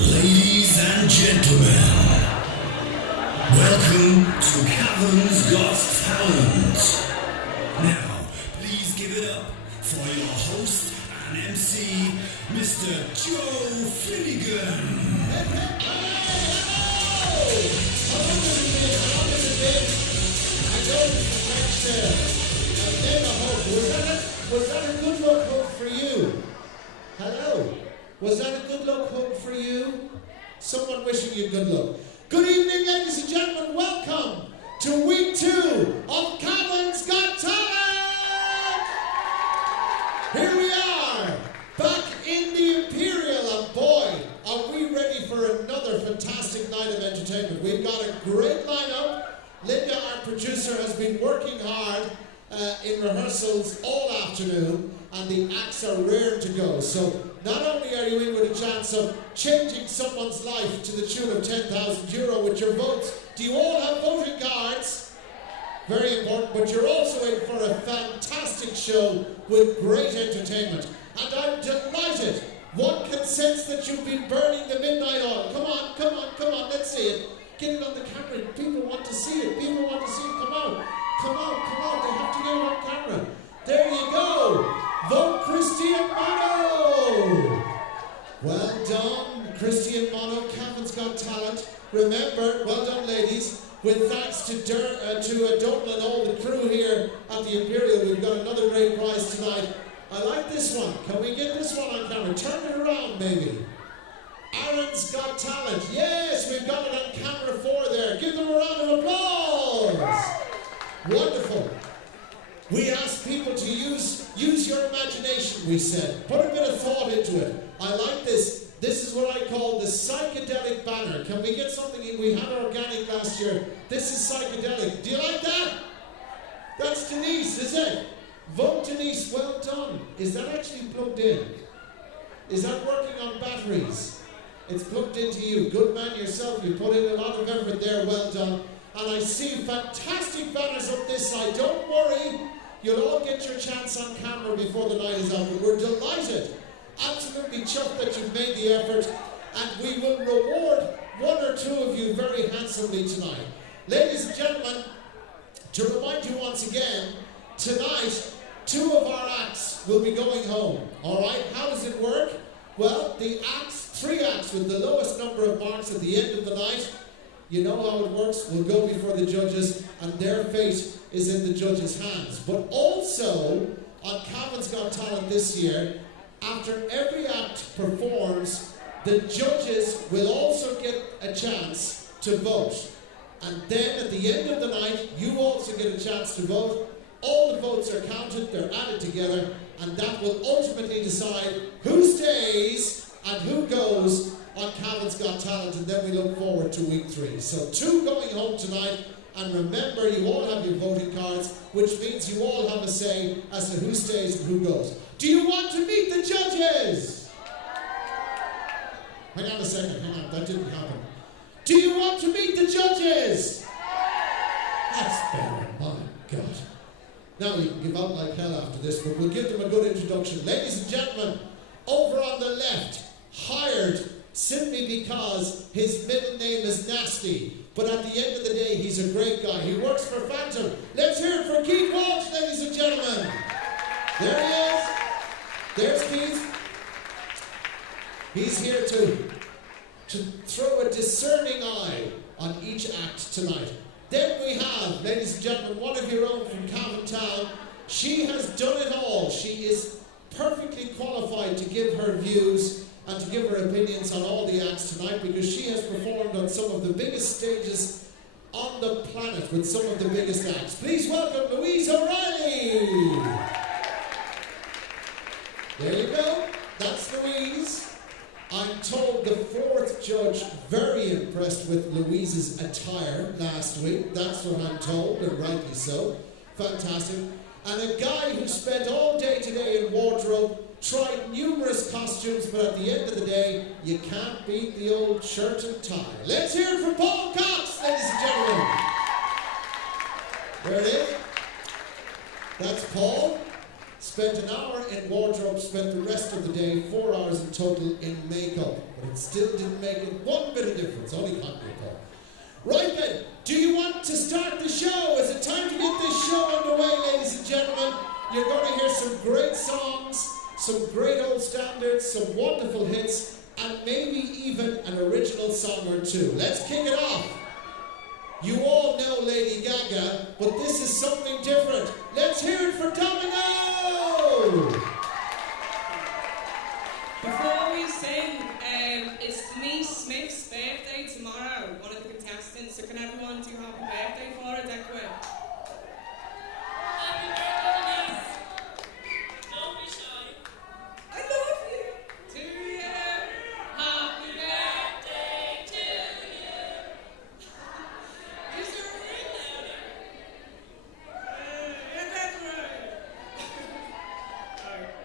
Ladies and gentlemen, welcome to Cavan's Got Talent. Now, please give it up for your host and MC, Mr. Joe Finnegan. Was that a good luck hook for you? Hello? Was that a good luck hook for you? Someone wishing you good luck. Good evening, ladies and gentlemen. Welcome to week 2 of Cavan's Got Talent! Here we are, back in the Imperial, and boy, are we ready for another fantastic night of entertainment. We've got a great lineup. Linda, our producer, has been working hard in rehearsals all afternoon, and the acts are raring to go. So not only are you in with a chance of changing someone's life to the tune of €10,000 with your votes, do you all have voting cards? Very important, but you're also in for a fantastic show with great entertainment. And I'm delighted. One can sense that you've been burning the midnight oil. Come on, come on, come on, let's see it. Get it on the camera. People want to see it. People want to see it. Come on. Come on, come on. They have to get it on camera. There you go. Vote Christian Mono. Well done, Christian Mono. Cavan's Got Talent. Remember, well done, ladies. With thanks to Dublin and all the crew here at the Imperial, we've got another great prize tonight. I like this one. Can we get this one on camera? Turn it around, maybe. Aaron's Got Talent. Yes, we've got it on camera 4 there. Give them a round of applause. Wonderful. We asked people to use your imagination, we said. Put a bit of thought into it. I like this. This is what I call the psychedelic banner. Can we get something in? We had organic last year. This is psychedelic. Do you like that? That's Denise, is it? Vote Denise, well done. Is that actually plugged in? Is that working on batteries? It's plugged into you. Good man yourself. You put in a lot of effort there. Well done. And I see fantastic banners up this side. Don't worry. You'll all get your chance on camera before the night is out. But we're delighted. Absolutely chuffed that you've made the effort. And we will reward 1 or 2 of you very handsomely tonight. Ladies and gentlemen, to remind you once again, tonight, 2 of our acts will be going home. All right? How does it work? Well, the acts, 3 acts with the lowest number of marks at the end of the night, you know how it works, will go before the judges, and their fate is in the judges' hands. But also, on Cavan's Got Talent this year, after every act performs, the judges will also get a chance to vote. And then at the end of the night, you also get a chance to vote. All the votes are counted, they're added together, and that will ultimately decide who stays and who goes on Cavan's Got Talent, and then we look forward to week 3. So 2 going home tonight, and remember you all have your voting cards, which means you all have a say as to who stays and who goes. Do you want to meet the judges? Hang on a second, hang on, that didn't happen. Do you want to meet the judges? That's better, my God. Now you can give out like hell after this, but we'll give them a good introduction. Ladies and gentlemen, over on the left, hired simply because his middle name is Nasty. But at the end of the day, he's a great guy. He works for Phantom. Let's hear it for Keith Walsh, ladies and gentlemen. There he is. There's Keith. He's here to throw a discerning eye on each act tonight. Then we have, ladies and gentlemen, one of your own from Cavan Town. She has done it all. She is perfectly qualified to give her views and to give her opinions on all the acts tonight, because she has performed on some of the biggest stages on the planet with some of the biggest acts. Please welcome Louise O'Reilly. There you go. That's Louise. I'm told the 4th judge very impressed with Louise's attire last week. That's what I'm told, and rightly so. Fantastic. And a guy who spent all day today in wardrobe, tried numerous costumes, but at the end of the day, you can't beat the old shirt and tie. Let's hear it for Paul Cox, ladies and gentlemen. There it is. That's Paul. Spent an hour in wardrobe, spent the rest of the day, 4 hours in total in makeup. But it still didn't make it one bit of difference, only hot makeup. Right then, do you want to start the show? Is it time to get this show underway, ladies and gentlemen? You're going to hear some great songs, some great old standards, some wonderful hits, and maybe even an original song or two. Let's kick it off. You all know Lady Gaga, but this is something different. Let's hear it for Domino! Before we sing, it's Denise Smith's birthday tomorrow, one of the contestants, so can everyone do happy birthday for her, that quick? Happy birthday, Denise! Don't be shy. I love you! To you! Happy birthday to you! Is there a ring down there? Yeah, that's right! Alright.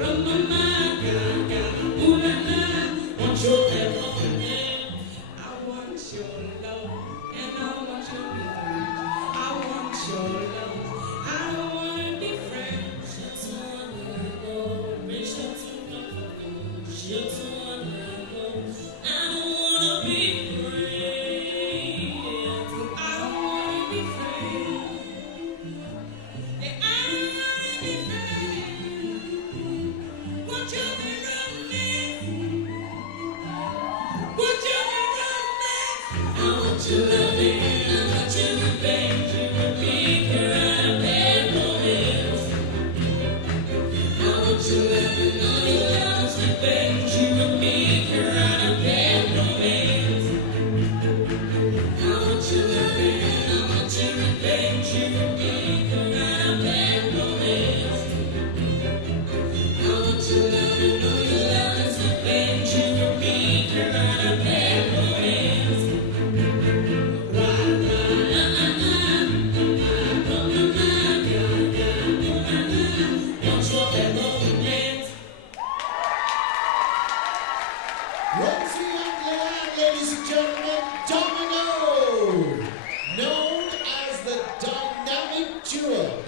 Rum,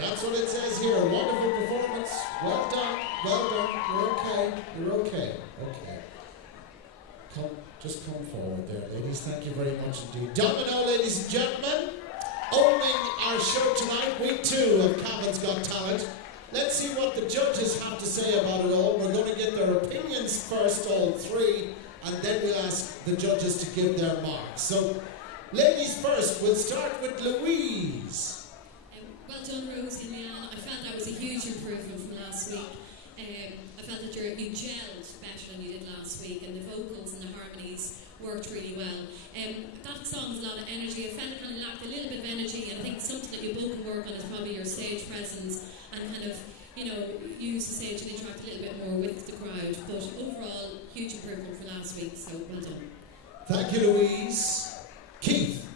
That's what it says here. Wonderful performance. Well done. Well done. You're okay. You're okay. Okay. Just come forward there, ladies. Thank you very much indeed. Domino, ladies and gentlemen, opening our show tonight, week 2 of Cavan's Got Talent. Let's see what the judges have to say about it all. We're going to get their opinions first, all 3, and then we'll ask the judges to give their marks. So, ladies first, we'll start with Louise. Well done, Rosie and Leanne. I felt that was a huge improvement from last week. I felt that you gelled better than you did last week, and the vocals and the harmonies worked really well. That song has a lot of energy. I felt it kind of lacked a little bit of energy, and I think something that you both can work on is probably your stage presence and kind of, use the stage and interact a little bit more with the crowd. But overall, huge improvement for last week, so well done. Thank you, Louise. Keith.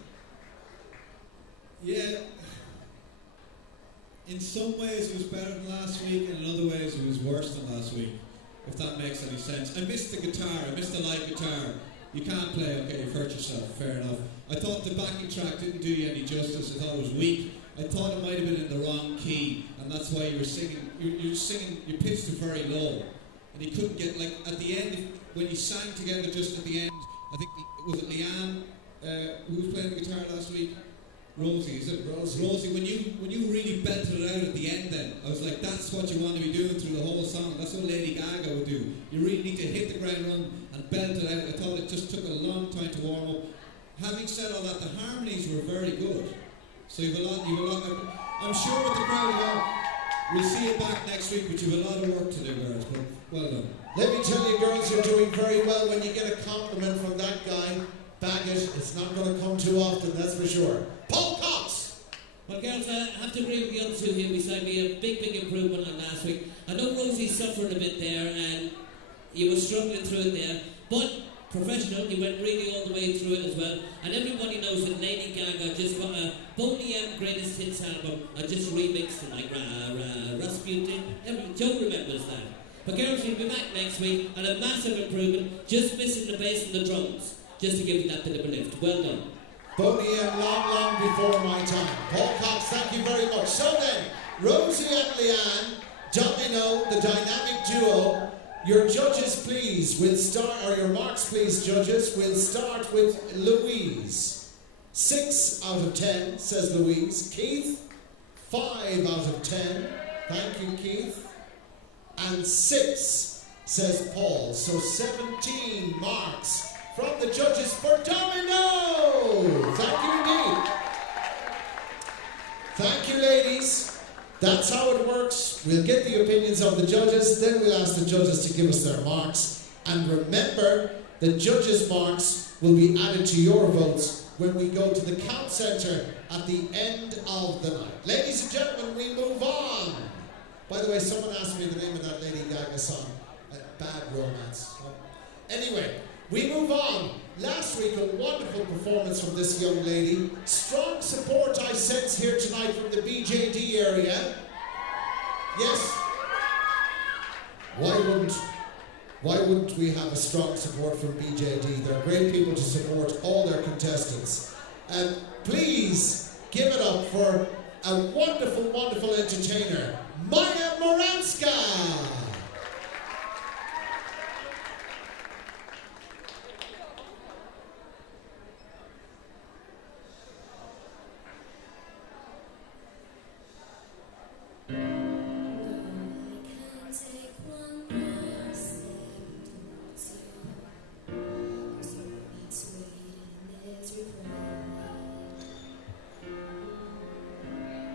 Yeah. In some ways it was better than last week, and in other ways it was worse than last week, if that makes any sense. I missed the guitar, I missed the live guitar. You can't play, okay, you've hurt yourself, fair enough. I thought the backing track didn't do you any justice, I thought it was weak. I thought it might have been in the wrong key, and that's why you were singing, you pitched it very low. And you couldn't get, like, at the end, when you sang together just at the end, I think, was it Leanne, who was playing the guitar last week? Rosie, is it? Rosie, when you really belted it out at the end then, I was like, that's what you want to be doing through the whole song. That's what Lady Gaga would do. You really need to hit the ground run and belt it out. I thought it just took a long time to warm up. Having said all that, the harmonies were very good. So you've a lot, I'm sure with the crowd, we'll see it back next week, but you've a lot of work to do, girls, but well done. Let me tell you, girls, you're doing very well. When you get a compliment from that guy, bag it. It's not going to come too often, that's for sure. Paul Cox. Well, girls, I have to agree with the other 2 here beside me. A big improvement on last week. I know Rosie's suffering a bit there, and you were struggling through it there, but professional, you went really all the way through it as well. And everybody knows that Lady Gaga just got a Boney M Greatest Hits album and just remixed it like Rasputin. Joe remembers that. But girls, we'll be back next week, and a massive improvement, just missing the bass and the drums, just to give you that bit of a lift. Well done. Boney M, long before my time. Paul Cox, thank you very much. So then, Rosie and Leanne, Domino, the dynamic duo. Your judges, please. We'll start, or your marks, please, judges. We'll start with Louise. 6 out of 10, says Louise. Keith, 5 out of 10. Thank you, Keith. And 6, says Paul. So 17 marks from the judges for Domino. Thank you indeed. Thank you, ladies. That's how it works. We'll get the opinions of the judges, then we'll ask the judges to give us their marks. And remember, the judges' marks will be added to your votes when we go to the count centre at the end of the night. Ladies and gentlemen, we move on. By the way, someone asked me the name of that Lady Gaga song, Bad Romance. Anyway, we move on. Last week, a wonderful performance from this young lady. Strong support I sense here tonight from the BJD area. Yes? Why wouldn't we have a strong support from BJD? They're great people to support all their contestants. And please give it up for a wonderful, wonderful entertainer, Maya Moranska.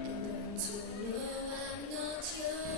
And don't you know I'm not yours?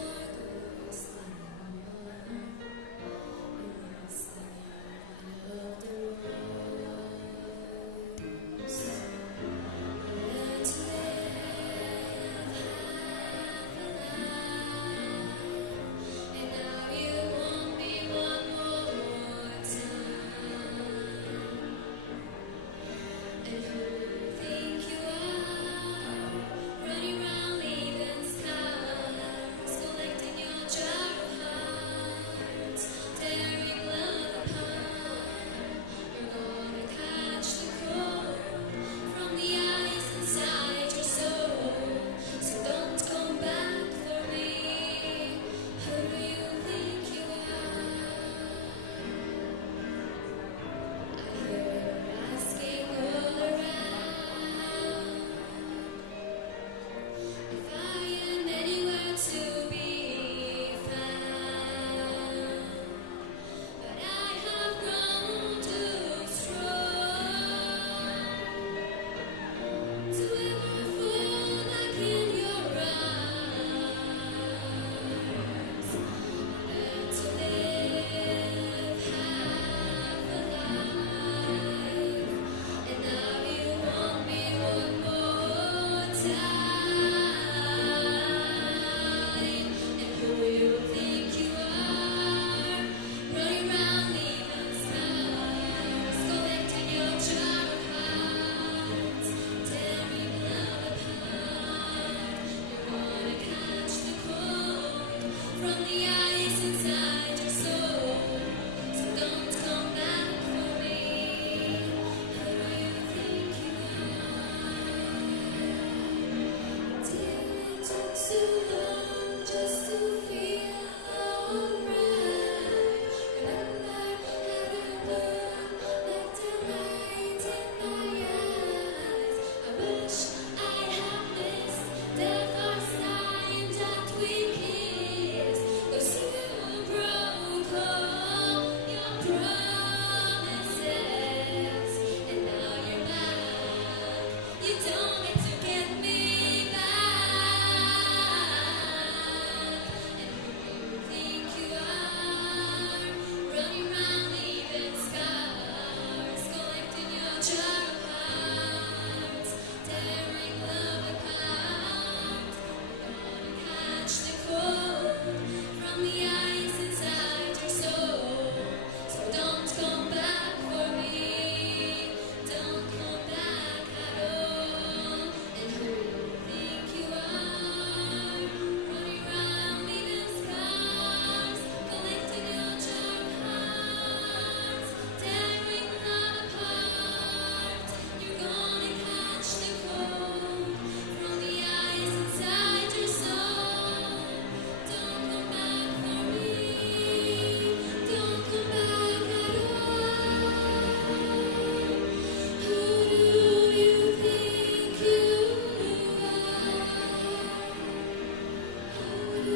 Now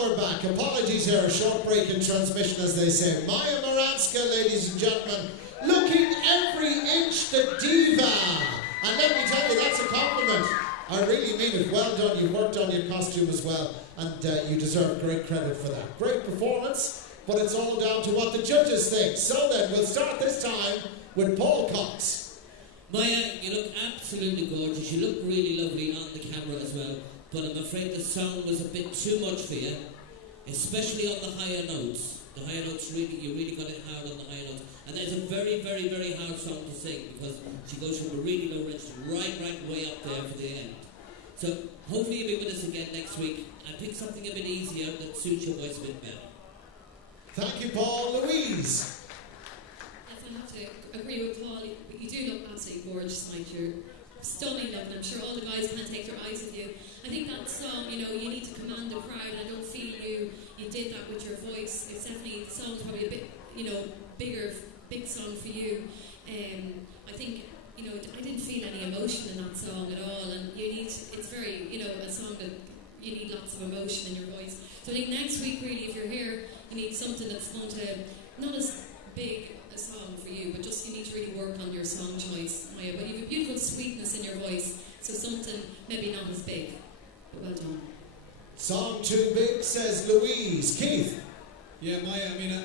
we're back. Apologies here, a short break in transmission, as they say. Maya Moranska, ladies and gentlemen, looking every inch the diva. And let me tell you, that's a compliment. I really mean it. Well done. You worked on your costume as well, and you deserve great credit for that. Great performance, but it's all down to what the judges think. So then, we'll start this time with Paul Cox. Maya, you look absolutely gorgeous. You look really lovely on the camera as well. But I'm afraid the sound was a bit too much for you, especially on the higher notes. The higher notes, you really got it hard on the higher notes. And it's a very, very, very hard song to sing because she goes from a really low register right way up there for the end. So hopefully you'll be with us again next week and pick something a bit easier that suits your voice a bit better. Thank you, Paul. Louise. Yes, I have to agree with Paul. You do look absolutely gorgeous tonight. You're stunning, and I'm sure all the guys can't take their eyes off you. I think that song, you need to command the crowd, and I don't feel you did that with your voice. It's definitely, the song's probably a bit, big song for you. I think, I didn't feel any emotion in that song at all, and it's very, a song that you need lots of emotion in your voice. So I think next week, really, if you're here, you need something that's going to, not as big a song for you, but just you need to really work on your song choice, Maya. But you have a beautiful sweetness in your voice, so something maybe not as big. Well done. Song too big, says Louise. Keith. Yeah, Maya, I mean,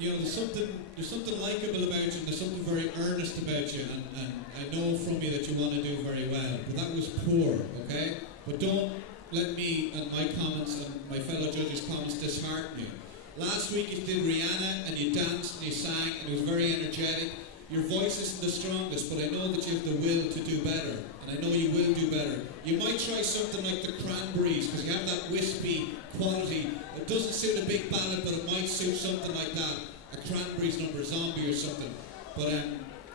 there's something likeable about you, and there's something very earnest about you, and I know from you that you want to do very well, but that was poor, okay? But don't let me and my comments and my fellow judges' comments dishearten you. Last week you did Rihanna, and you danced and you sang, and it was very energetic. Your voice isn't the strongest, but I know that you have the will to do better, and I know you will do better. You might try something like the Cranberries, because you have that wispy quality. It doesn't suit a big ballad, but it might suit something like that. A Cranberries number, Zombie or something. But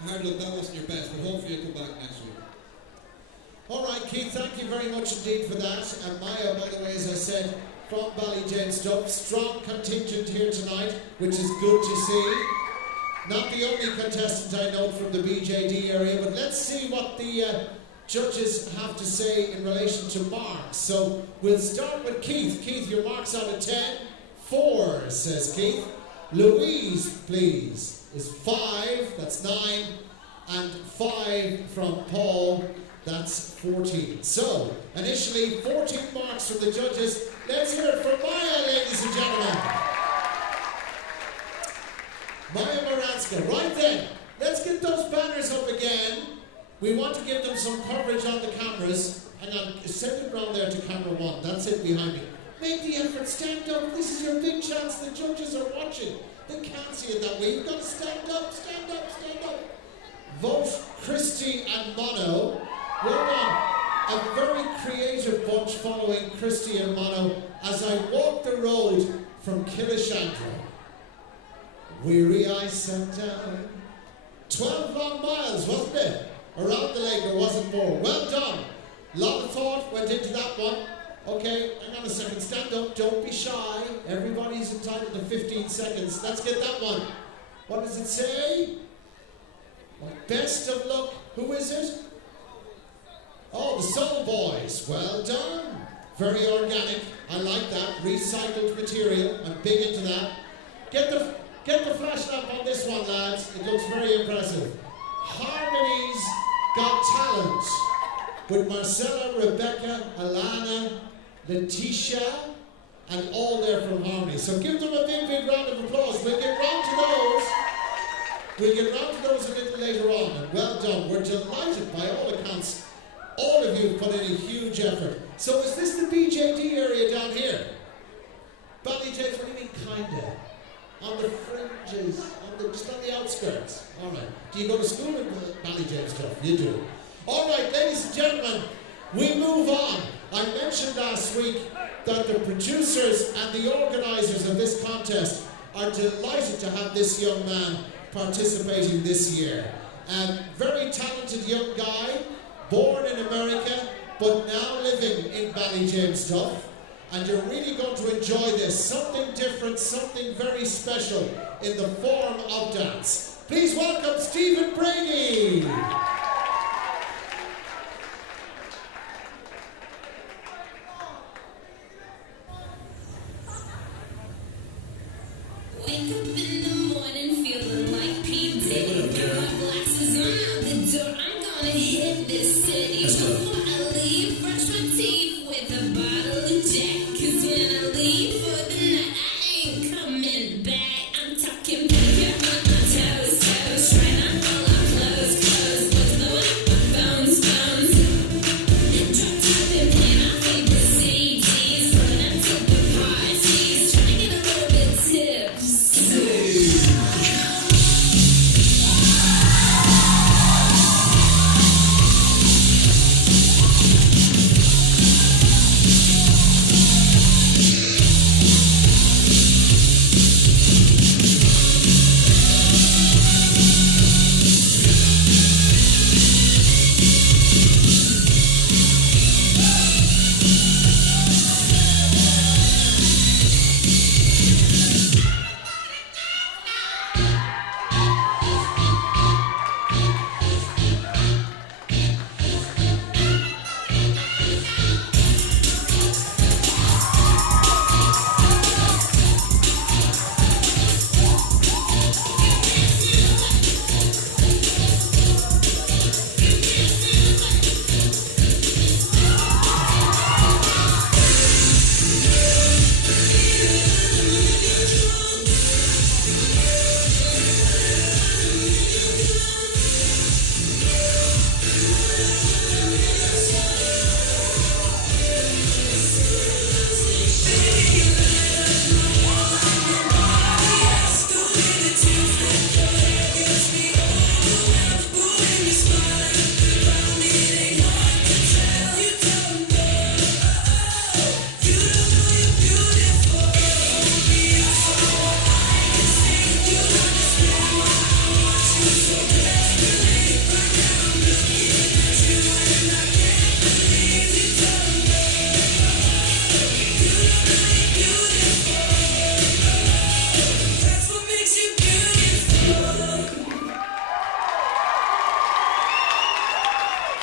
hard luck, that wasn't your best, but hopefully you'll come back next week. All right, Keith, thank you very much indeed for that. And Maya, by the way, as I said, from Ballyjanestuff, strong contingent here tonight, which is good to see. Not the only contestant I know from the BJD area, but let's see what the judges have to say in relation to marks. So we'll start with Keith. Keith, your marks out of 10. 4, says Keith. Louise, please, is 5. That's 9. And 5 from Paul. That's 14. So, initially 14 marks from the judges. Let's hear it from Maya, ladies and gentlemen. Maya Moranska. Right then, let's get those banners up again. We want to give them some coverage on the cameras. Hang on, send it round there to camera 1. That's it behind me. Make the effort, stand up. This is your big chance. The judges are watching. They can't see it that way. You've got to stand up, stand up, stand up. Vote Christy and Mono. Well done. A very creative bunch following Christy and Mono as I walk the road from Killishandra. Weary I sat down. 12 long miles, wasn't it? Around the lake, or was it more? Well done. A lot of thought went into that one. Okay, hang on a second. Stand up. Don't be shy. Everybody's entitled to 15 seconds. Let's get that one. What does it say? Best of luck. Who is it? Oh, the Soul Boys. Well done. Very organic. I like that. Recycled material. I'm big into that. Get the flash lamp on this one, lads. It looks very impressive. Harmony's Got Talent with Marcella, Rebecca, Alana, Letitia, and all there from Harmony. So give them a big, big round of applause. We'll get round to those. We'll get round to those a little later on. And well done. We're delighted by all accounts. All of you have put in a huge effort. So is this the BJD area down here? Ballyjanes, what do you mean kinda? On the fringes, just on the outskirts. All right. Do you go to school in Ballyjanestuff? You do. All right, ladies and gentlemen, we move on. I mentioned last week that the producers and the organisers of this contest are delighted to have this young man participating this year. Very talented young guy, born in America, but now living in Ballyjamestough. And you're really going to enjoy this. Something different, something very special in the form of dance. Please welcome Stephen Brady. Wake up in the morning feeling like P. Diddy. Got my glasses on out the door. I'm gonna hit this city. Before I leave, brush my teeth with a bottle of Jack. 'Cause when I leave for the night, I ain't coming back. I'm talking pedicure on my toes, toes. Trying on all our clothes, clothes. What's blowing up my phones, phones. Drop top and playing our favorite CDs. Run up to the parties. Trying to get a little bit tipsy.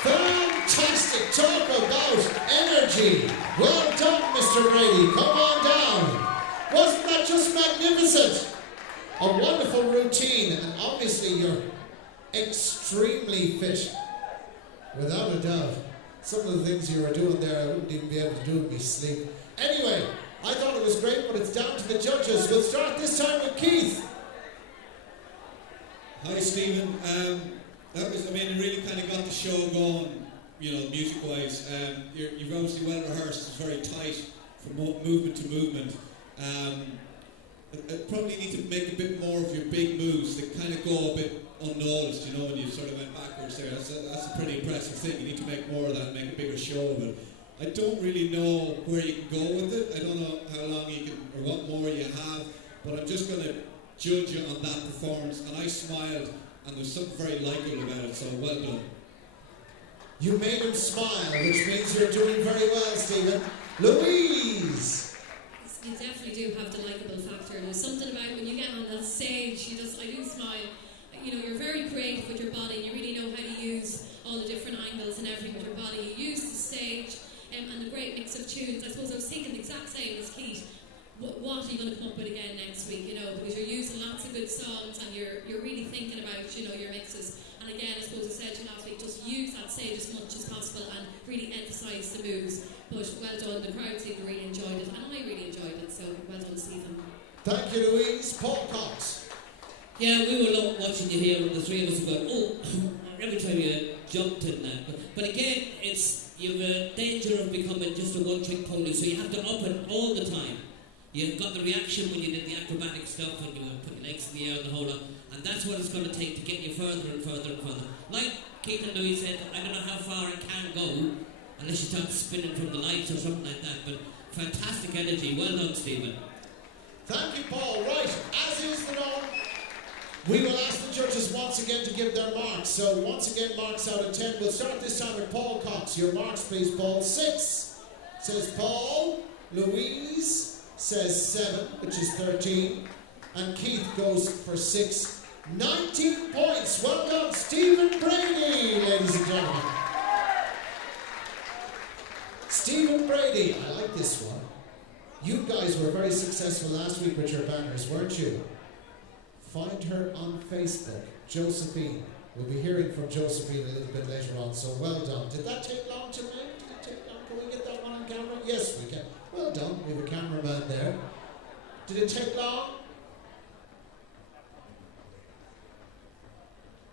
Fantastic. Talk about energy. Well done, Mr. Brady. Come on down. Wasn't that just magnificent? A wonderful routine, and obviously you're extremely fit. Without a doubt. Some of the things you were doing there, I wouldn't even be able to do in my sleep. Anyway, I thought it was great, but it's down to the judges. We'll start this time with Keith. Hi, Stephen. That was, it really kind of got the show going, music-wise. You've obviously well rehearsed. It's very tight from movement to movement. I probably need to make a bit more of your big moves that kind of go a bit unnoticed, when you sort of went backwards there. That's a pretty impressive thing. You need to make more of that and make a bigger show of it. I don't really know where you can go with it. I don't know how long you can, or what more you have, but I'm just going to judge you on that performance. And I smiled, and there's something very likeable about it, so well done. You made him smile, which means you're doing very well, Stephen. Louise! You definitely do have the likeable factor. There's something about when you get on that stage, I do smile. You're very creative with your body. You really know how to use all the different angles and everything with your body. You use the stage and the great mix of tunes. I suppose I was thinking the exact same as Keith. What are you going to come up with again next week? Because you're using lots of good songs and you're really thinking about, your mixes. And again, I suppose I said to you last week, just use that stage as much as possible and really emphasise the moves. But well done, the crowd seemed to really enjoyed it, and I really enjoyed it, so well done, Stephen. Thank you, Louise. Paul Cox. Yeah, we were watching you here, and the three of us were going, oh, every time you jumped in that. But again, you've a danger of becoming just a one-trick pony, so you have to up it all the time. You've got the reaction when you did the acrobatic stuff, and you put your legs in the air and the whole lot, and that's what it's going to take to get you further and further and further. Like Keith and Louise said, I don't know how far I can go, unless you start spinning from the lights or something like that, but fantastic energy. Well done, Stephen. Thank you, Paul. Right, as is the norm, We will ask the judges once again to give their marks. So once again, marks out of 10. We'll start this time with Paul Cox. Your marks, please, Paul. 6, says Paul. Louise says 7, which is 13. And Keith goes for 6. 19 points. Well done, Stephen Brady, ladies and gentlemen. Stephen Brady. I like this one. You guys were very successful last week with your banners, weren't you? Find her on Facebook, Josephine. We'll be hearing from Josephine a little bit later on, so well done. Did that take long to make? Did it take long? Can we get that one on camera? Yes, we can. Well done. We have a cameraman there. Did it take long?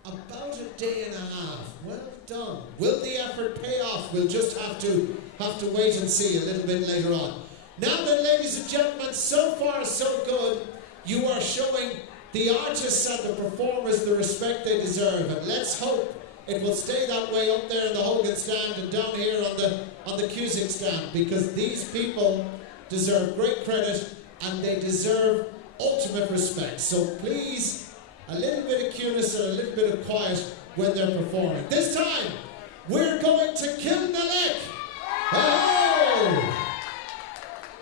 About a day and a half. Well done. Will the effort pay off? We'll just have to wait and see a little bit later on. Now then, ladies and gentlemen, so far so good. You are showing the artists and the performers the respect they deserve, and let's hope it will stay that way up there in the Hogan stand and down here on the Cusick stand, because these people deserve great credit and they deserve ultimate respect. So please, a little bit of cuteness and a little bit of quiet when they're performing. This time, we're going to Kilnalek. Oh!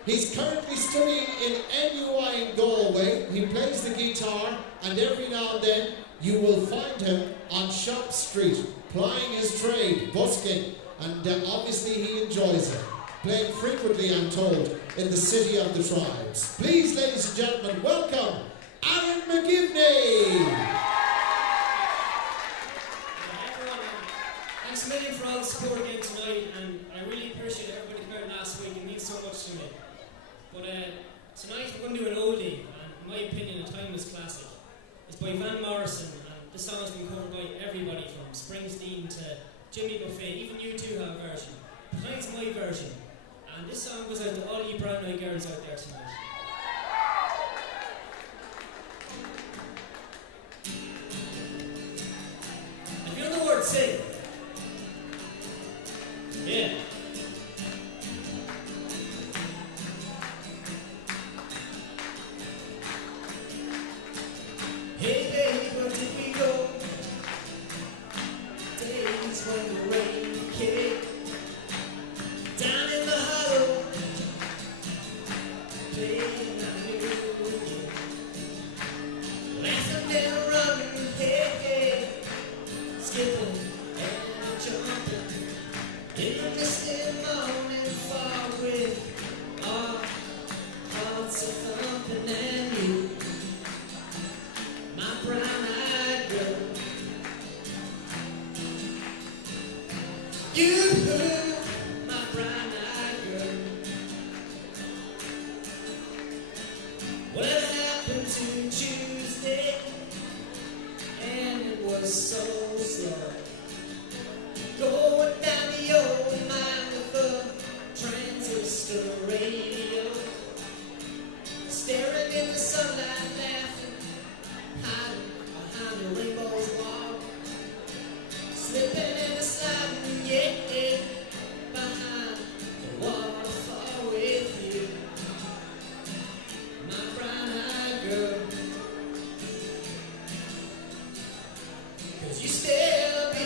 He's currently studying in NUI in Galway. He plays the guitar, and every now and then you will find him on Shop Street, plying his trade, busking, and obviously he enjoys it. Playing frequently, I'm told, in the city of the tribes. Please, ladies and gentlemen, welcome Aaron McGivney! Thanks a million for all the support again tonight, and I really appreciate everybody coming out last week. It means so much to me. But tonight we're going to do an oldie, and in my opinion, a timeless classic. It's by Van Morrison, and this song's been covered by everybody from Springsteen to Jimmy Buffett. Even you two have a version. Tonight's my version, and this song goes out to all you brown-eyed girls out there tonight. If you know the words, sing. Yeah. Hey babe, where did we go? Days when the rain came down in the hollow, playing our new game, laughing and running, hey, hey, skipping and jumping in the misty morning fog with our hearts a thumping and you. My brown-eyed girl, you, my brown-eyed girl. What happened to Tuesday? And it was so slow. Going down the old mine with a transistor radio, staring in the sunlight, laughing. Hiding behind the rainbow's wall, slipping and sliding, yeah, behind the waterfall with you, my brown-eyed girl. 'Cause you still be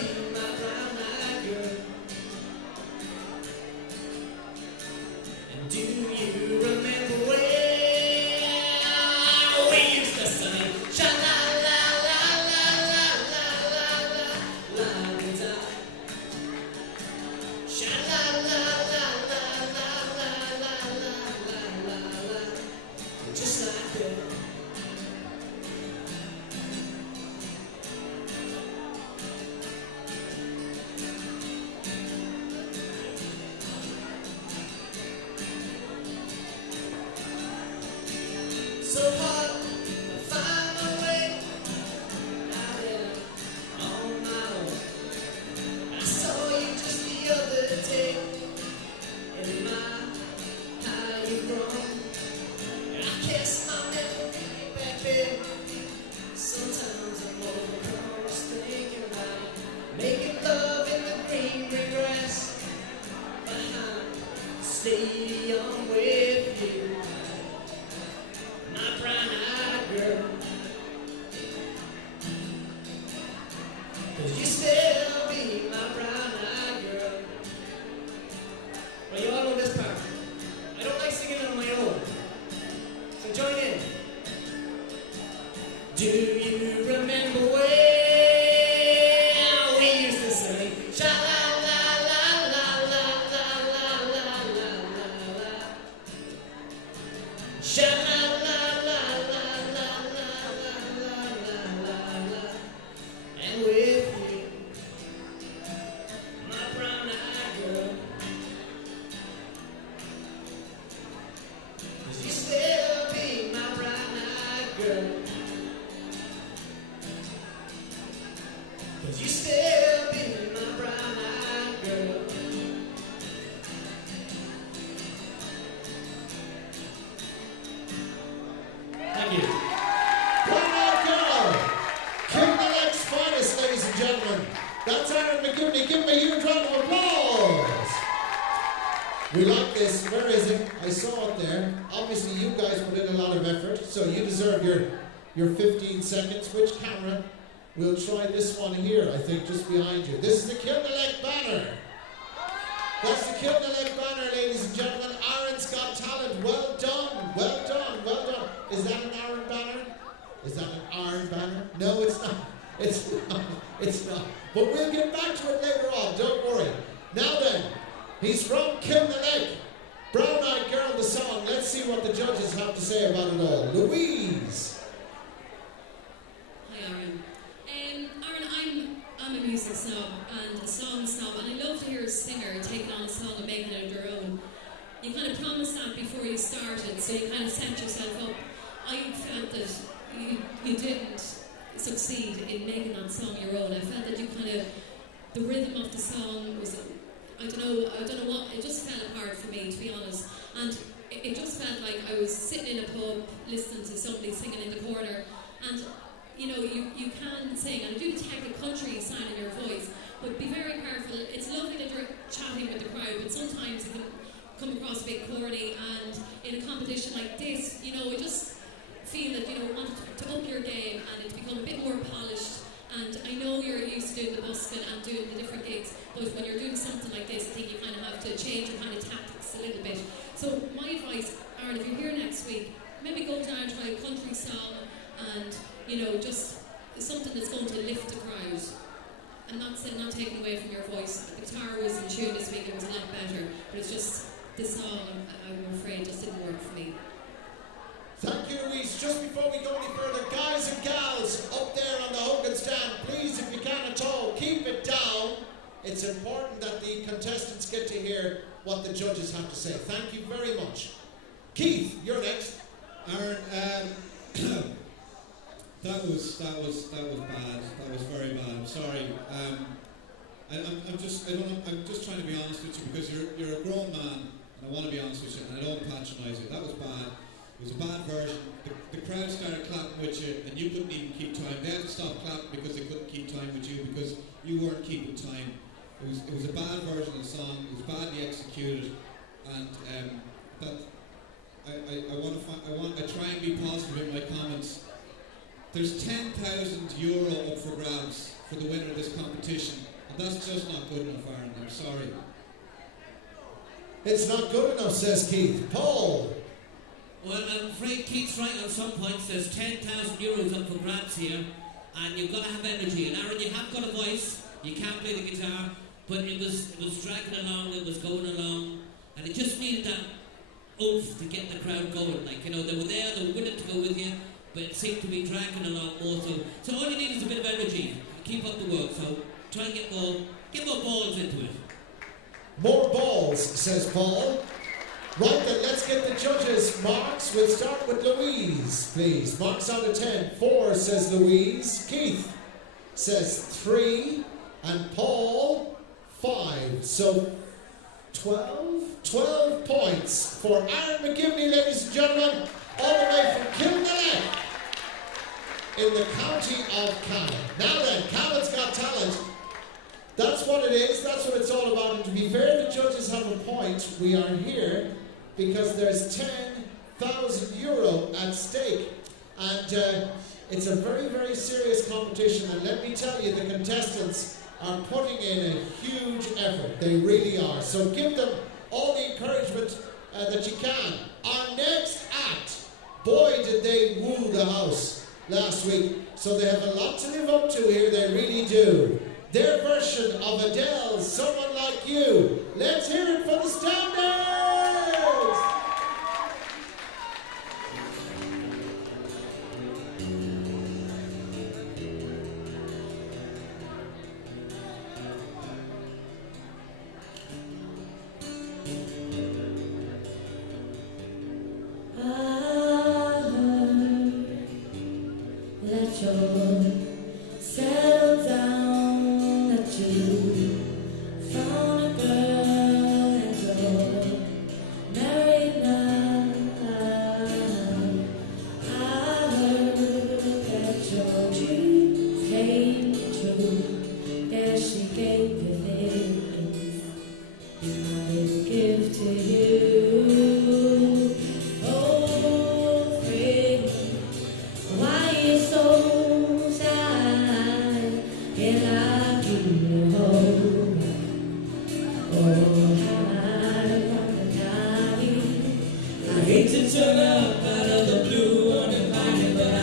Do you remember when we used to sing? Sha la la la la la la la la la la la. Sha la la la la la la la la la la. And with you, my brown-eyed girl, 'cause you still be my brown-eyed girl. 'Cause you still be my brown-eyed girl. Thank you. Brown-eyed girl. King the Leg's finest, ladies and gentlemen. That's Aaron McGivney. Give me a huge round of applause. We like this. Where is it? I saw it there. Obviously, you guys put in a lot of effort, so you deserve your 15 seconds. Which camera? We'll try this one here, I think, just behind you. This is the Kill the Leg banner. That's the Kill the Leg banner, ladies and gentlemen. Aaron's Got Talent. Well done. Well done. Well done. Is that an Aaron banner? Is that an Aaron banner? No, it's not. It's not. It's not. But we'll get back to it later on. Don't worry. Now then, he's from Kill the Leg. Brown-Eyed Girl, the song. Let's see what the judges have to say about it all. Louise. Hi, Aaron. Aaron, I'm a music snob and a song snob, and I love to hear a singer taking on a song and making it their own. You kind of promised that before you started, so you kind of set yourself up. I felt that you didn't succeed in making that song your own. I felt that you kind of, the rhythm of the song was, I don't know what, it just fell apart for me, to be honest. And it just felt like I was sitting in a pub listening to somebody singing in the corner, and you know, you can sing, and I do detect a country sign in your voice, but be very careful. It's lovely that you're chatting with the crowd, but sometimes it can come across a bit corny, and in a competition like this, you know, I just feel that, you know, want to up your game and it to become a bit more polished. And I know you're used to doing the busking and doing the different gigs, but when you're doing something like this, I think you kind of have to change your kind of tactics a little bit. So my advice, Aaron, if you're here next week, maybe go down and try a country song, and you know, just something that's going to lift the crowd. And not taking away from your voice. The guitar was in tune this week, it was a lot better, but it's just the song, I'm afraid, just didn't work for me. Thank you, Louise. Just before we go any further, guys and gals up there on the Hogan stand, please, if you can at all, keep it down. It's important that the contestants get to hear what the judges have to say. Thank you very much. Keith, you're next. Aaron, that was bad. That was very bad. I'm sorry. I'm just trying to be honest with you, because you're a grown man, and I want to be honest with you, and I don't patronise you. That was bad. It was a bad version. The crowd started clapping with you, and you couldn't even keep time. They had to stop clapping because they couldn't keep time with you, because you weren't keeping time. It was a bad version of the song. It was badly executed, and I try and be positive in my comments. There's €10,000 up for grabs for the winner of this competition, and that's just not good enough, Aaron. I'm sorry. It's not good enough, says Keith. Paul. Well, I'm afraid Keith's right on some points. There's €10,000 up for grabs here, and you've got to have energy. And Aaron, you have got a voice. You can play the guitar, but it was dragging along. It was going along, and it just needed that oomph to get the crowd going. Like, you know, they were there, they were willing to go with you, but it seemed to be dragging along more. So all you need is a bit of energy. Keep up the work. So try and get more balls into it. More balls, says Paul. Right then, let's get the judges' marks. We'll start with Louise, please. Marks out of 10. 4, says Louise. Keith says 3. And Paul, 5. So 12 points for Aaron McGivney, ladies and gentlemen, all the way from Kilmallock in the county of Cavan. Now then, Cavan's Got Talent. That's what it is. That's what it's all about. And to be fair, the judges have a point. We are here because there's €10,000 at stake. And it's a very, very serious competition. And let me tell you, the contestants are putting in a huge effort. They really are. So give them all the encouragement that you can. Our next act, boy, did they woo the house. last week, so they have a lot to live up to here, they really do. Their version of Adele's Someone Like You. Let's hear it for the Standards! Settle down, that you found a girl and you're married now. I heard that your dreams came true. Yeah, she gave you things I didn't give to you. Oh, friend, why you so sad? Can I give you hope? Oh, how I want the night. I hate to turn up out of the blue uninvited, but I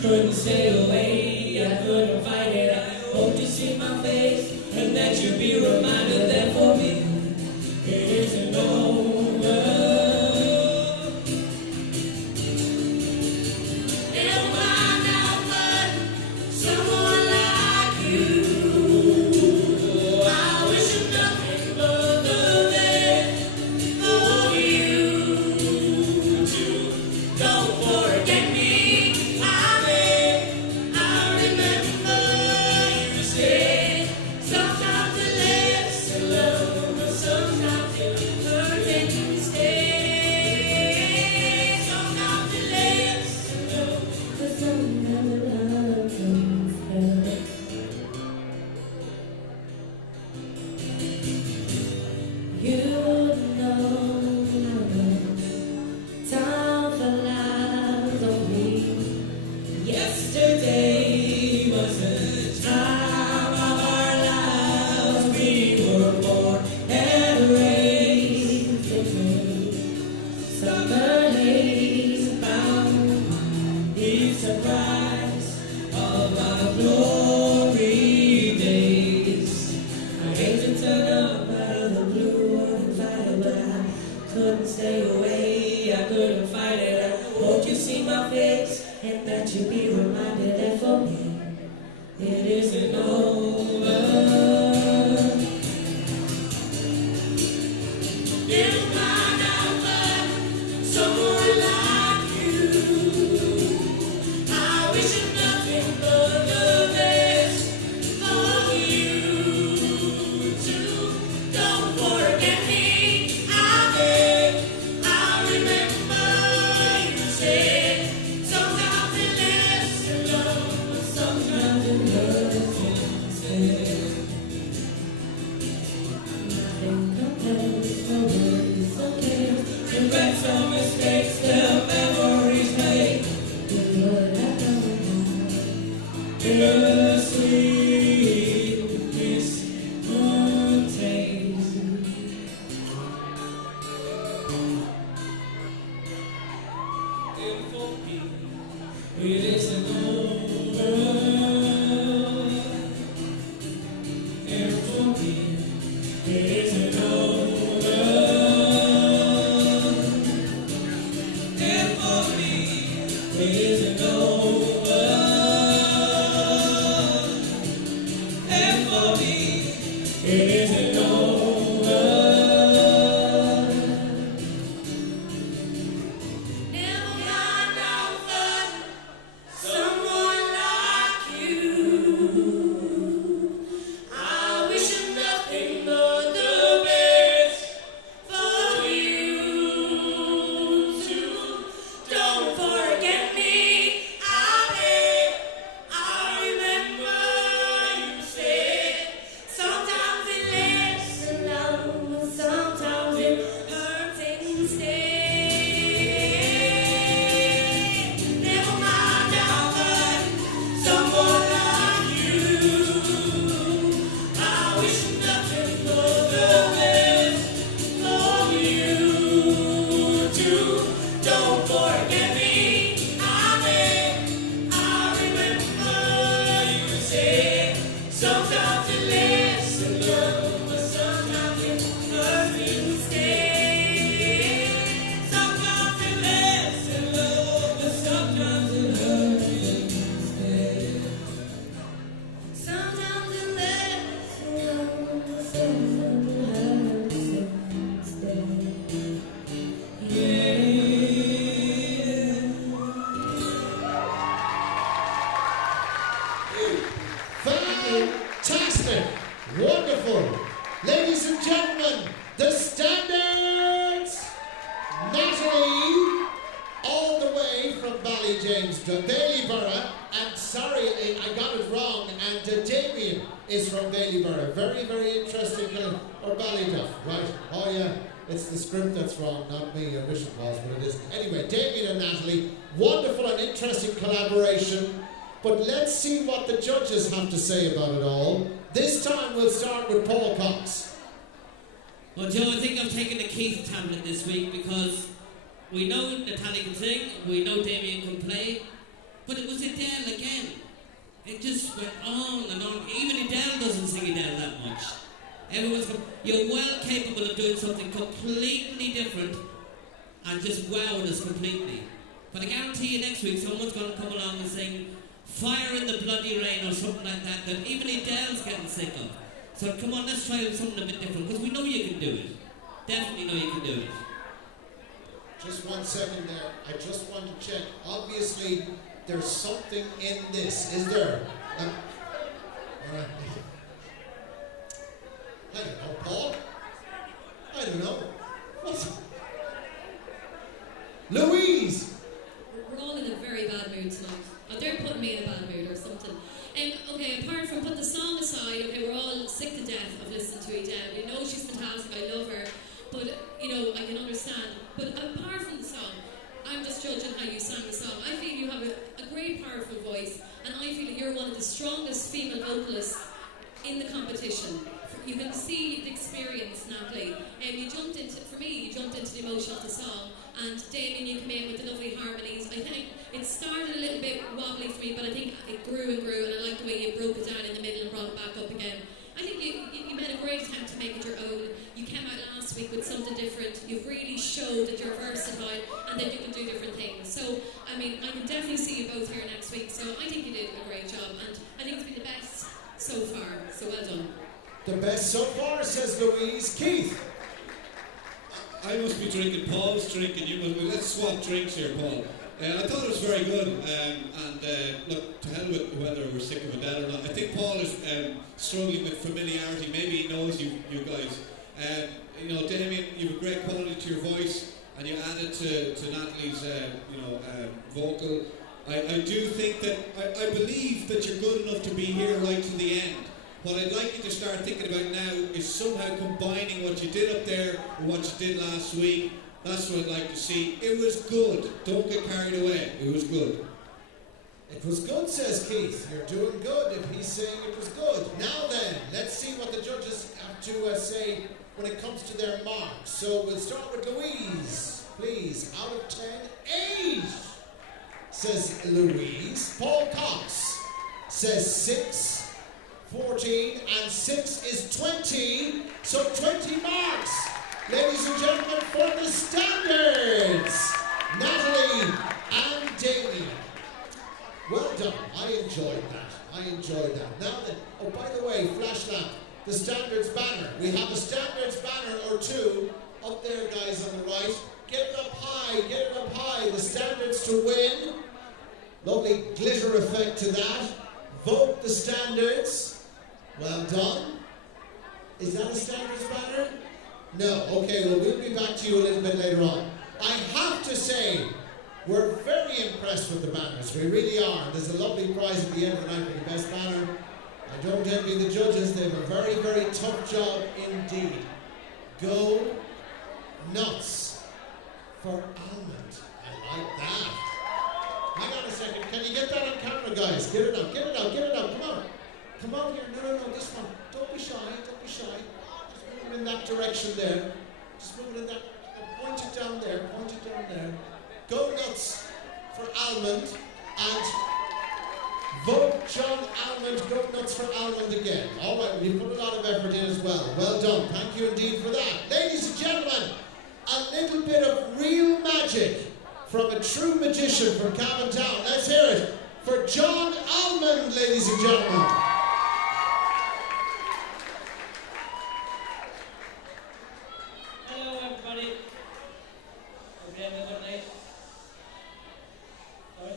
couldn't stay away. I couldn't fight it. I hope to see my face and that you be reminded that for me it isn't over. Never mind now, but someone like you. I wish you nothing but the best for you. Don't forget me. I remember you said sometimes it lasts in love, but sometimes it hurts and stay. Sometimes it lasts in love, but sometimes it hurts and stay. You know time flies on me. Yesterday was the time of our lives. We were born and raised in summer haze, bound the surprise of our glory days. I hate to turn up out of the blue uninvited, but I couldn't stay away. I couldn't fight it. I hope you see my face and that you be reminded that for me it isn't over. Never mind, I'll find someone like you. I wish you nothing but the best for you too. Don't forget me. I remember you said sometimes it lasts in love, but sometimes it hurts instead. Nothing compares, no worries, no cares. Regrets or mistakes, their memories made. We would have done bittersweet kiss good taste. And for me, it isn't over. And for me, it isn't over. And for me, it isn't over. Fantastic. Wonderful. Ladies and gentlemen, the standards. Natalie, all the way from Ballyborough, and sorry, I got it wrong, and Damien is from Ballyborough. Very, very interesting, or Ballyduff, right? Oh yeah, it's the script that's wrong, not me. I wish it was, but it isn't. Anyway, Damien and Natalie, wonderful and interesting collaboration. But let's see what the judges have to say about it all. This time we'll start with Paul Cox. Well, Joe, I think I've taken the Keith tablet this week because we know Natalie can sing, we know Damien can play, but it was Adele again. It just went on and on. Even Adele doesn't sing Adele that much. You're well capable of doing something completely different and just wowing us completely. But I guarantee you next week someone's going to come along and sing Fire in the Bloody Rain or something like that that even Adele's getting sick of. So come on, let's try something a bit different because we know you can do it. Definitely know you can do it. Just 1 second there. I just want to check. Obviously, there's something in this. Is there? Alright. I don't know, Paul. I don't know. What? Louise! We're all in a very bad mood tonight. Oh, they're putting me in a bad mood or something. Okay, apart from put the song aside, okay, we're all sick to death of listening to Adele. You know she's fantastic, I love her, but I can understand. But apart from the song, I'm just judging how you sang the song. I feel you have a great, powerful voice, and I feel that you're one of the strongest female vocalists in the competition. You can see the experience, Natalie. You jumped into the emotion of the song, and Damien, you came in with the lovely harmonies. I think it started a little bit wobbly for me, but I think it grew and grew, and I like the way you broke it down in the middle and brought it back up again. I think you made a great attempt to make it your own. You came out last week with something different. You've really showed that you're versatile and that you can do different things. So, I can definitely see you both here next week. So I think you did a great job, and I think it's been the best so far. So well done. The best so far, says Louise. Keith. I must be drinking. Paul's drinking. Let's swap drinks here, Paul. I thought it was very good, look, to hell with whether we're sick of Adele or not. I think Paul is struggling with familiarity. Maybe he knows you guys. Damien, you have a great quality to your voice, and you added to Natalie's, vocal. I do think that, I believe that you're good enough to be here right to the end. What I'd like you to start thinking about now is somehow combining what you did up there with what you did last week. That's what I'd like to see. It was good. Don't get carried away. It was good. It was good, says Keith. You're doing good if he's saying it was good. Now then, let's see what the judges have to say when it comes to their marks. So we'll start with Louise. Please, out of 10, 8, says Louise. Paul Cox says 6. 14 and 6 is 20, so 20 marks, ladies and gentlemen, for the standards, Natalie and Damien. Well done. I enjoyed that. Now then, oh, by the way, flash lamp, the standards banner. We have a standards banner or two up there, guys, on the right. Get it up high, the standards to win. Lovely glitter effect to that. Vote the standards. Well done. Is that a standards banner? No. Okay, well, we'll be back to you a little bit later on. I have to say, we're very impressed with the banners. We really are. There's a lovely prize at the end of the night for the best banner. I don't envy the judges. They have a very, very tough job indeed. Go nuts for Almond. I like that. Hang on a second. Can you get that on camera, guys? Get it out. Come on. Come on here. No, this one. Don't be shy. Just move it in that direction there. Just move it in that. Point it down there. Go nuts for Almond and vote John Almond. Go nuts for Almond again. All right, we put a lot of effort in as well. Well done. Thank you indeed for that. Ladies and gentlemen, a little bit of real magic from a true magician from Cavan Town. Let's hear it for John Almond, ladies and gentlemen. Hello everybody. Hope you had a good night. Sorry.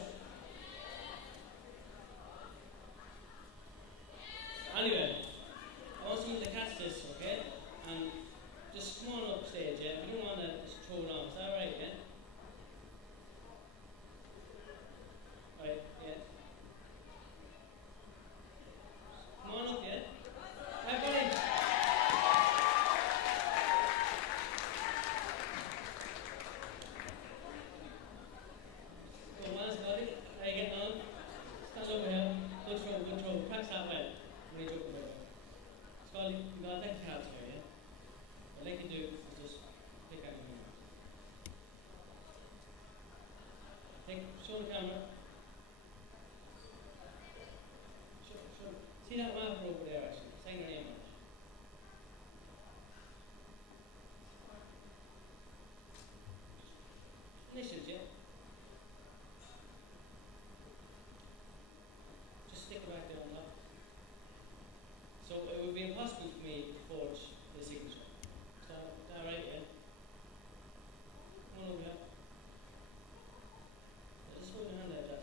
practice that well when you jump about it. Scott, you got that cards here, yeah? What I like to do is just pick out your numbers. Show the camera. Show. See that marker over there actually? Sign your name on it. Initials, yeah? Just stick it back there on top. So it would be impossible for me to forge the signature. Is that right, yeah? Come on over here. Just hold your hand out, Jack.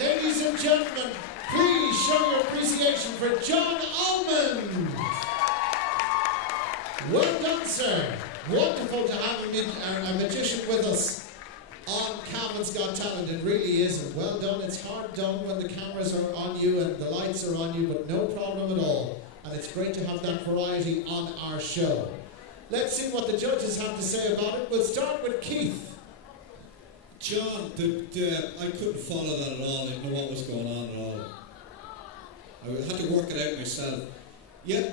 Ladies and gentlemen, please show your appreciation for John Almond. Well done, sir. Wonderful to have a magician with us on Cavan's Got Talent. It really is. And well done. It's hard done when the cameras are on you and the lights are on you, but no problem at all. And it's great to have that variety on our show. Let's see what the judges have to say about it. We'll start with Keith. John, I couldn't follow that at all. I didn't know what was going on at all. I had to work it out myself. Yeah,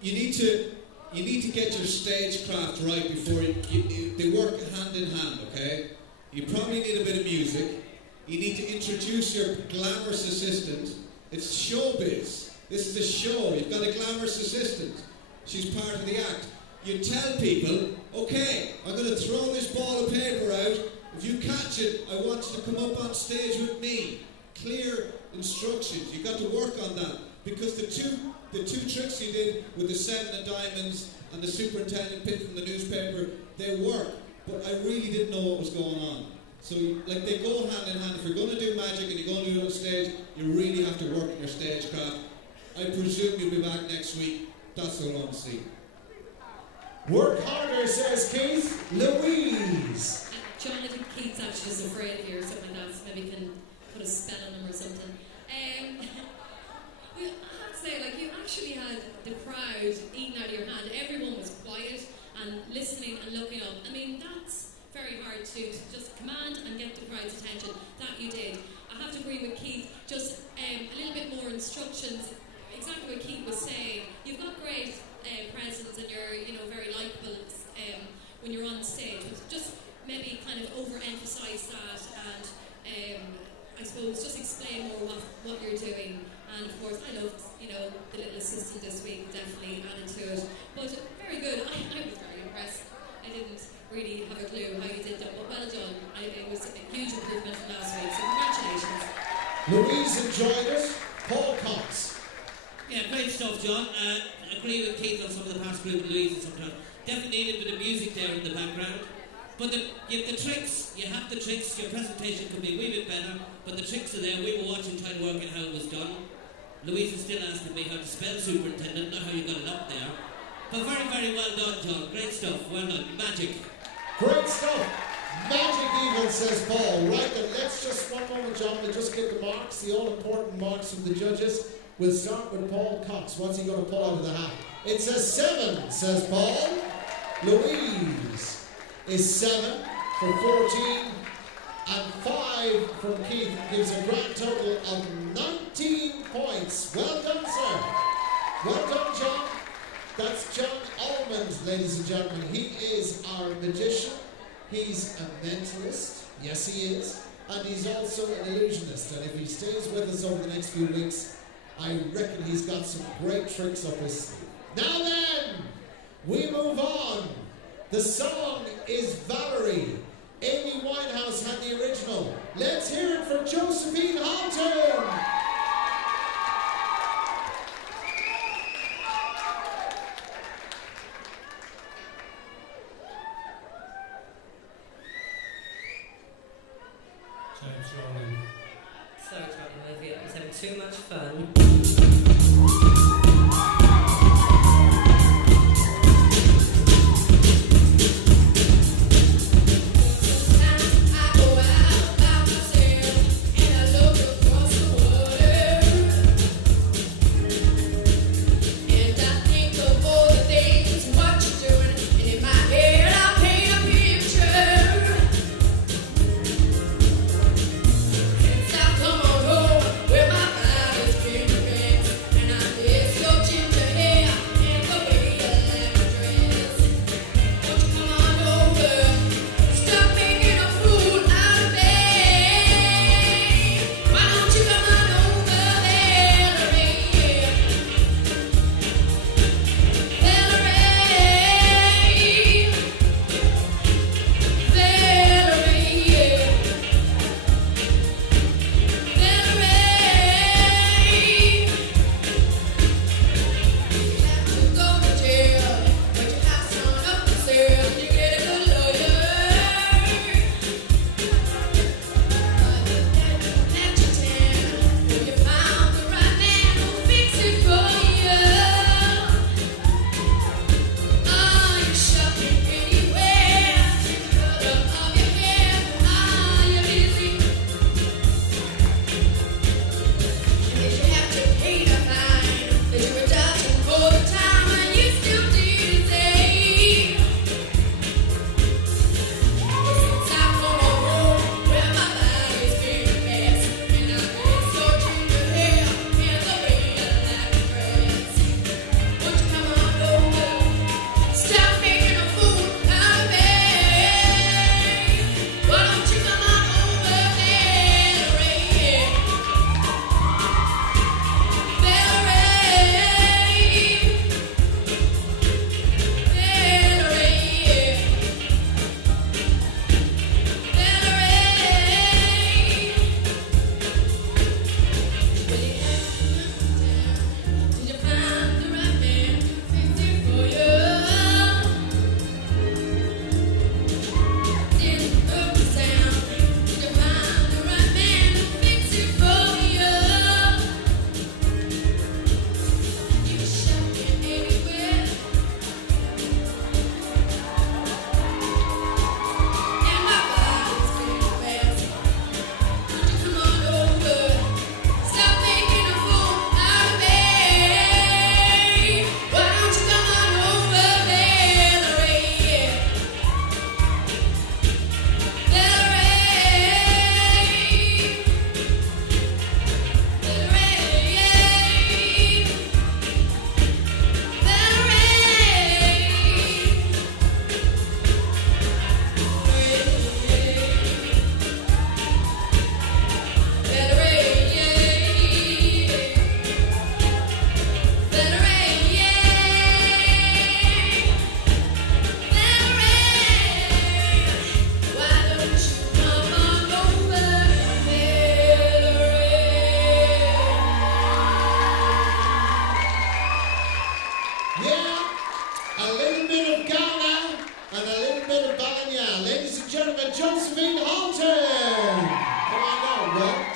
you need to get your stagecraft right before they work hand in hand, okay? You probably need a bit of music. You need to introduce your glamorous assistant. It's showbiz. This is a show. You've got a glamorous assistant. She's part of the act. You tell people, okay, I'm going to throw this ball of paper out. If you catch it, I want you to come up on stage with me. Clear instructions. You've got to work on that. Because the two tricks you did with the 7 of diamonds and the superintendent pick from the newspaper, they work. But I really didn't know what was going on. So, they go hand in hand. If you're going to do magic and you're going to do it on stage, you really have to work on your stagecraft. I presume you'll be back next week. That's what I want to see. Work harder, says Keith. Louise. John, I think Keith's actually just afraid of you or something like that, so maybe you can put a spell on him or something. I have to say, you actually had the crowd eating out of your hand. Everyone was quiet and listening and looking up. I mean, that's very hard to just command and get the crowd's attention. That you did. I have to agree with Keith. Just a little bit more instructions. Exactly what Keith was saying. You've got great presence and you're very likeable when you're on stage. Just maybe kind of overemphasize that and I suppose just explain more what you're doing. And of course, I loved, the little assistant this week, definitely added to it. But very good. I was very impressed. I didn't really have a clue how you did that, but well done. It was a huge improvement from last week, so congratulations. Louise enjoyed it. Paul Cox. Yeah, great stuff, John. I agree with Keith on some of the past group, Louise and sometimes. Definitely needed a bit of music there in the background. But you have the tricks, your presentation could be a wee bit better, but the tricks are there. We were watching, trying to work out how it was done. Louise is still asking me how to spell superintendent, not how you got it up there. But very, very well done, John. Great stuff. Well done. Magic. Great stuff. Magic even, says Paul. Right, then let's just, one moment, John, we'll just get the marks, the all-important marks from the judges. We'll start with Paul Cox. What's he going to pull out of the hat? It's a 7, says Paul. Louise is 7 for 14, and 5 from Keith gives a grand total of 19 points. Well done, sir. Well done, John. That's John Almond, ladies and gentlemen. He is our magician. He's a mentalist. Yes, he is. And he's also an illusionist. And if he stays with us over the next few weeks, I reckon he's got some great tricks up his sleeve. Now then, we move on. The song is Valerie. Amy Winehouse had the original. Let's hear it for Josephine Houghton. Sorry, Olivia. I was having too much fun. Come on home, where my father's finger rings, and I miss your ginger.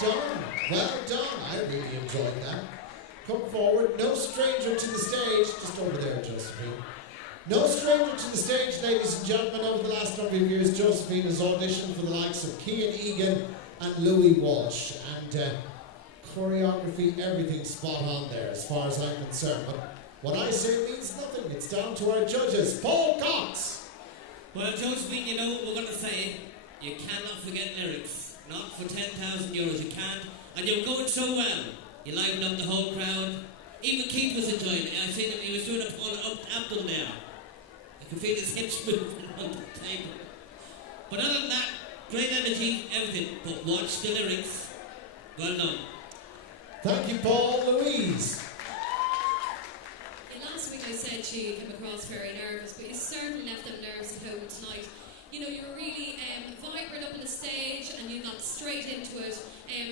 done. Well done. I really enjoyed that. Come forward. No stranger to the stage. Just over there, Josephine. No stranger to the stage, ladies and gentlemen. Over the last number of years, Josephine has auditioned for the likes of Cian Egan and Louis Walsh. And choreography, everything spot on there as far as I'm concerned. But what I say means nothing. It's down to our judges. Paul Cox. Well, Josephine, you know what we're going to say. You cannot forget lyrics. Not for 10,000 euros, you can't. And you're going so well. You livened up the whole crowd. Even Keith was enjoying it. I seen him, he was doing a Abdul there. I can feel his hips moving on the table. But other than that, great energy, everything. But watch the lyrics. Well done. Thank you, Paul. Louise. Last week I said she came across very nervous, but you certainly left them nerves at home tonight. You know, you were really vibrant up on the stage and you got straight into it.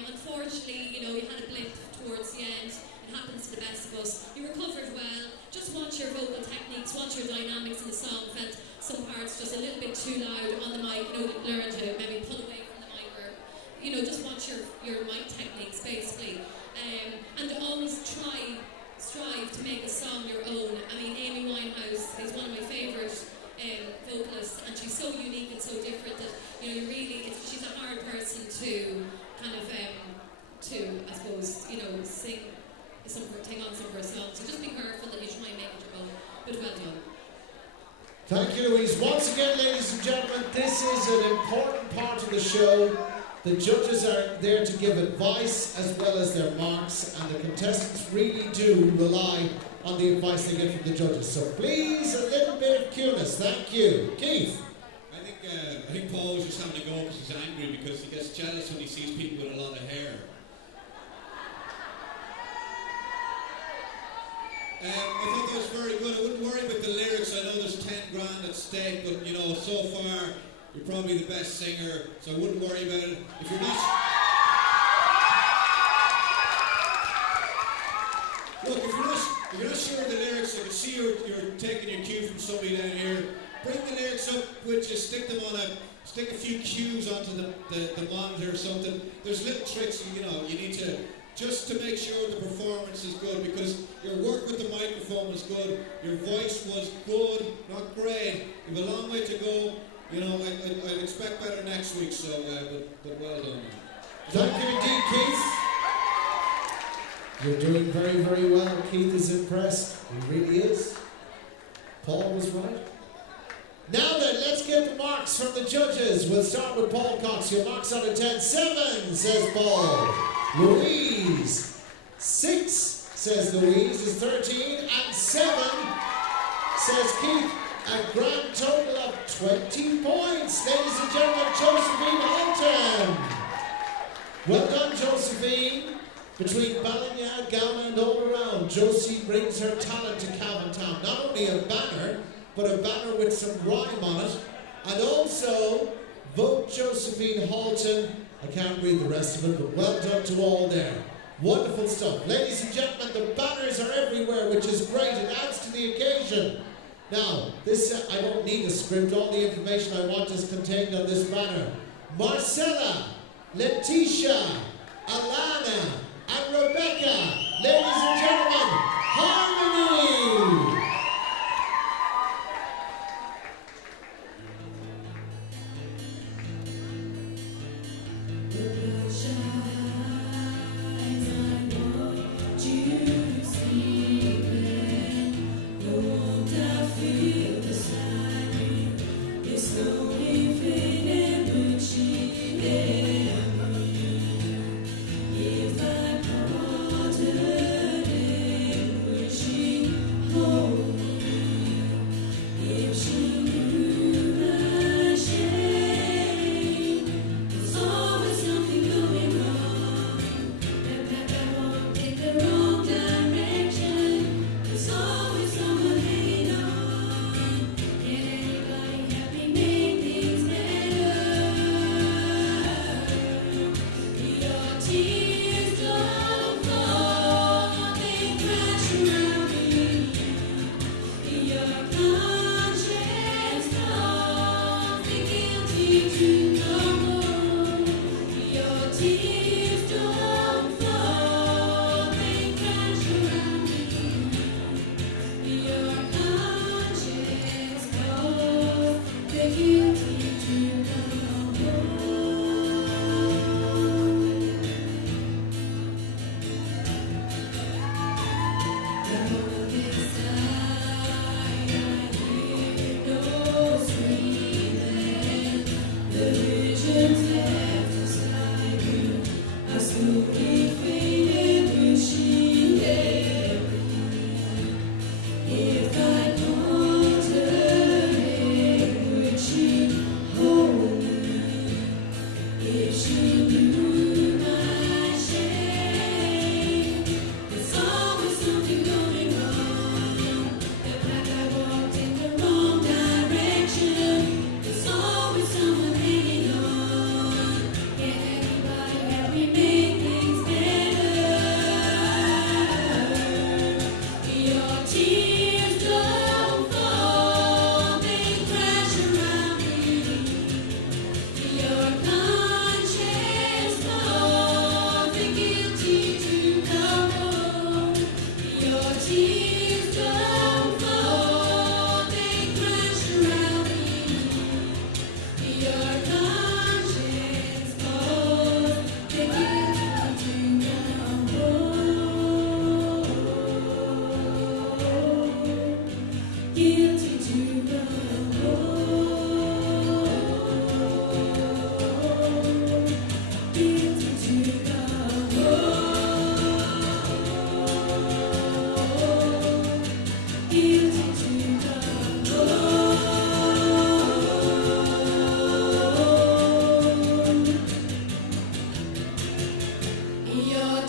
Unfortunately, you know, you had a blip towards the end. It happens to the best of us. You recovered well. Just watch your vocal techniques, watch your dynamics in the song. Felt some parts just a little bit too loud on the mic. You know, learn to maybe pull away from the mic, or, you know, just watch your mic techniques basically. And always strive to make a song your own. I mean, Amy Winehouse is one of my favourite vocalists, and she's so unique and so different that, you know, she's a hard person to kind of, I suppose, you know, sing take on some of her songs. So just be careful that you try and make it your own. But well done. Thank you, Louise. Once again, ladies and gentlemen, this is an important part of the show. The judges are there to give advice as well as their marks, and the contestants really do rely on the advice they get from the judges. So please, a little bit of cuteness. Thank you. Keith. I think Paul was just having a go because he's angry, because he gets jealous when he sees people with a lot of hair. I thought that was very good. I wouldn't worry about the lyrics. I know there's 10 grand at stake, but, you know, so far you're probably the best singer, so I wouldn't worry about it. If you're not... Look, if you're not sure of the lyrics, I can see you're taking your cue from somebody down here. Bring the lyrics up with you, stick a few cues onto the monitor or something. There's little tricks, you know, you need to, just to make sure the performance is good, because your work with the microphone was good, your voice was good, not great. You have a long way to go. You know, I'd expect better next week, so, but well done. Thank you indeed, Keith. You're doing very, very well. Keith is impressed. He really is. Paul was right. Now then, let's get the marks from the judges. We'll start with Paul Cox. Your marks out of 10. 7, says Paul. Louise. 6, says Louise, is 13. And 7, says Keith. A grand total of 20 points. Ladies and gentlemen, Josephine Holton. Well done, Josephine. Between Ballinya, Galma and all around, Josie brings her talent to Cavan Town. Not only a banner, but a banner with some rhyme on it. And also, vote Josephine Holton. I can't read the rest of it, but well done to all there. Wonderful stuff. Ladies and gentlemen, the banners are everywhere, which is great. It adds to the occasion. Now, this I don't need a script. All the information I want is contained on this banner. Marcella, Letitia, Alana, and Rebecca. Ladies and gentlemen, Harmony.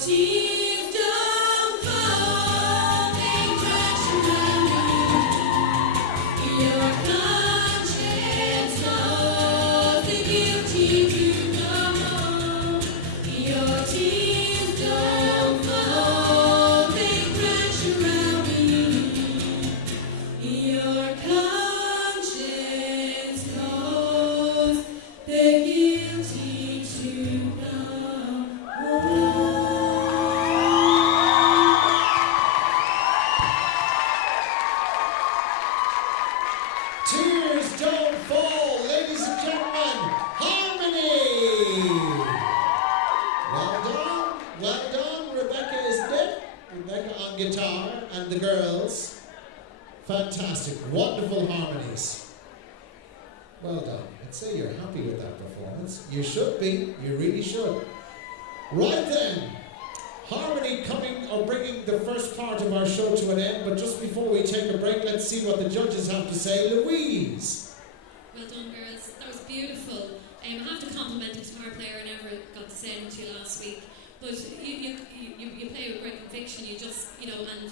tears don't fall, they crash around you. Your conscience knows the guilty to go home. Your tears don't fall, they crash around you. Your conscience knows the guilty to go home. Tears don't fall, ladies and gentlemen. Harmony. Well done. Rebecca, isn't it? Rebecca on guitar and the girls. Fantastic, wonderful harmonies. Well done. I'd say you're happy with that performance. You should be. You really should. Right then, harmony coming or bringing the first part of our show to an end. But just before we take a break, let's see what the judges have to say. Louise. Well done, girls. That was beautiful. I have to compliment the guitar player. I never got to say it to you last week. But you play with great conviction. You just, and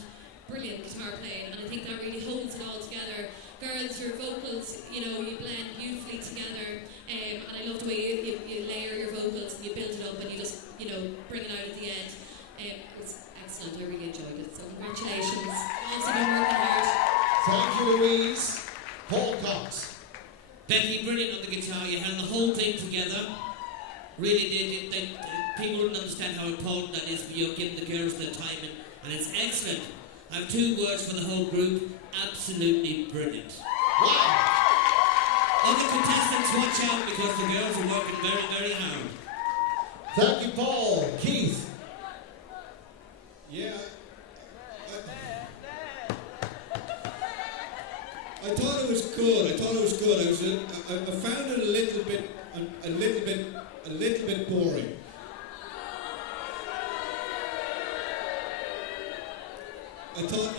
brilliant guitar playing. And I think that really holds it all together. Girls, your vocals, you blend beautifully together. And I love the way you layer your vocals and you build it up and you just, bring it out at the end. It was excellent. I really enjoyed it. So congratulations. Also been working hard. Thank you, Louise. Paul Cox. Becky, brilliant on the guitar. You held the whole thing together. Really did. People wouldn't understand how important that is, but you're giving the girls the time, and it's excellent. I have 2 words for the whole group. Absolutely brilliant. Wow. Other contestants, watch out because the girls are working very, very hard. Thank you, Paul. Keith. Yeah. I thought it was good. I found it a little bit boring. I thought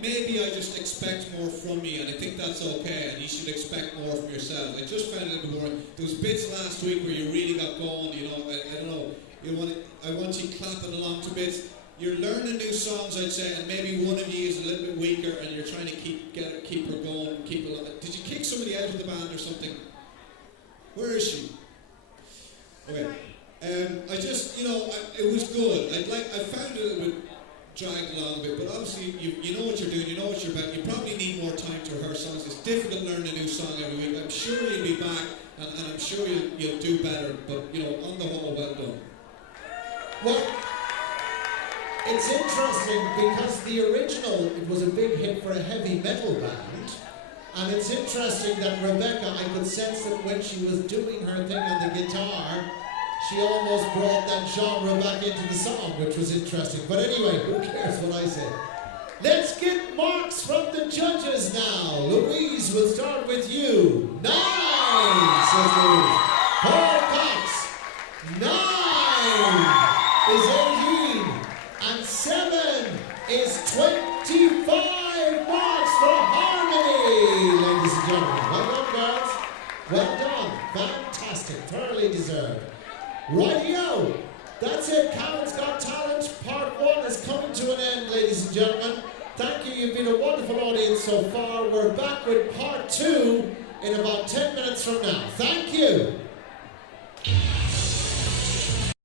maybe I just expect more from you, and I think that's okay, and you should expect more from yourself. I just found it a little bit boring. There was bits last week where you really got going, I don't know, I want you clapping along to bits. You're learning new songs, I'd say, and maybe one of you is a little bit weaker, and you're trying to keep her going, keep her. Did you kick somebody out of the band or something? Where is she? Okay. I just, it was good. I found it a little bit dragged along a bit, but obviously you know what you're doing, you know what you're about. You probably need more time to rehearse songs. It's difficult learning a new song every week. I'm sure you'll be back, and I'm sure you'll do better. But on the whole, well done. Well, it's interesting because the original, it was a big hit for a heavy metal band, and it's interesting that Rebecca, I could sense that when she was doing her thing on the guitar, she almost brought that genre back into the song, which was interesting. But anyway, who cares what I say? Let's get marks from the judges now. Louise, we'll start with you. 9, says Louise. Paul Cox. 9 is 18. And 7 is 25 marks for harmony, ladies and gentlemen. Well done, girls. Well done. Fantastic. Thoroughly deserved. Rightio. That's it. Cavan's Got Talent Part 1 is coming to an end, ladies and gentlemen. Thank you. You've been a wonderful audience so far. We're back with Part 2 in about 10 minutes from now. Thank you.